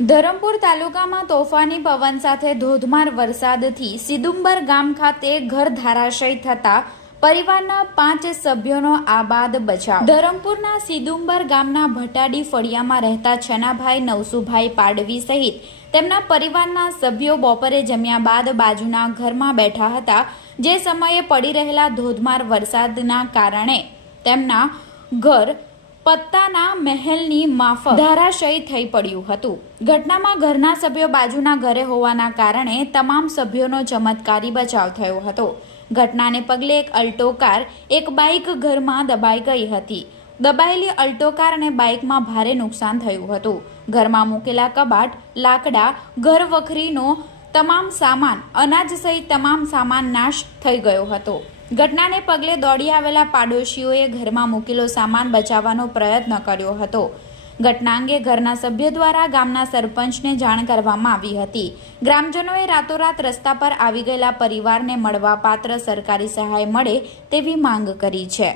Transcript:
ધરમપુર તાલુકામાં તોફાની પવન સાથે ધોધમાર વરસાદથી સિદુંબર ગામ ખાતે ઘર ધરાશયી થતા પરિવારના 5 સભ્યોનો આબાદ બચાવ। ધરમપુરના સિદુંબર ગામના ભટાડી ફળિયામાં રહેતા છનાભાઈ નવસુભાઈ પાડવી સહિત તેમના પરિવારના સભ્યો બપોરે જમ્યા બાદ બાજુના ઘરમાં બેઠા હતા, જે સમયે પડી રહેલા ધોધમાર વરસાદના કારણે તેમના ઘર પત્તાના મહેલની માફક ધરાશયી થઈ પડ્યું હતું। ઘટનામાં ઘરના સભ્યો બાજુના ઘરે હોવાના કારણે તમામ સભ્યોનો ચમત્કારી બચાવ થયો હતો। ઘટનાને પગલે એક અલ્ટો કાર, એક બાઇક ઘરમાં દબાઈ ગઈ હતી। દબાયેલી અલ્ટો કાર અને બાઇકમાં ભારે નુકસાન થયું હતું। ઘરમાં મૂકેલા કબાટ, લાકડા, ઘર વખરીનો તમામ સામાન, અનાજ સહિત તમામ સામાન નાશ થઈ ગયો હતો। ઘટનાને પગલે દોડી આવેલા પાડોશીઓએ ઘરમાં મૂકેલો સામાન બચાવવાનો પ્રયત્ન કર્યો હતો। ઘટના અંગે ઘરના સભ્યો દ્વારા ગામના સરપંચને જાણ કરવામાં આવી હતી। ગ્રામજનોએ રાતોરાત રસ્તા પર આવી ગયેલા પરિવારને મળવાપાત્ર સરકારી સહાય મળે તેવી માંગ કરી છે।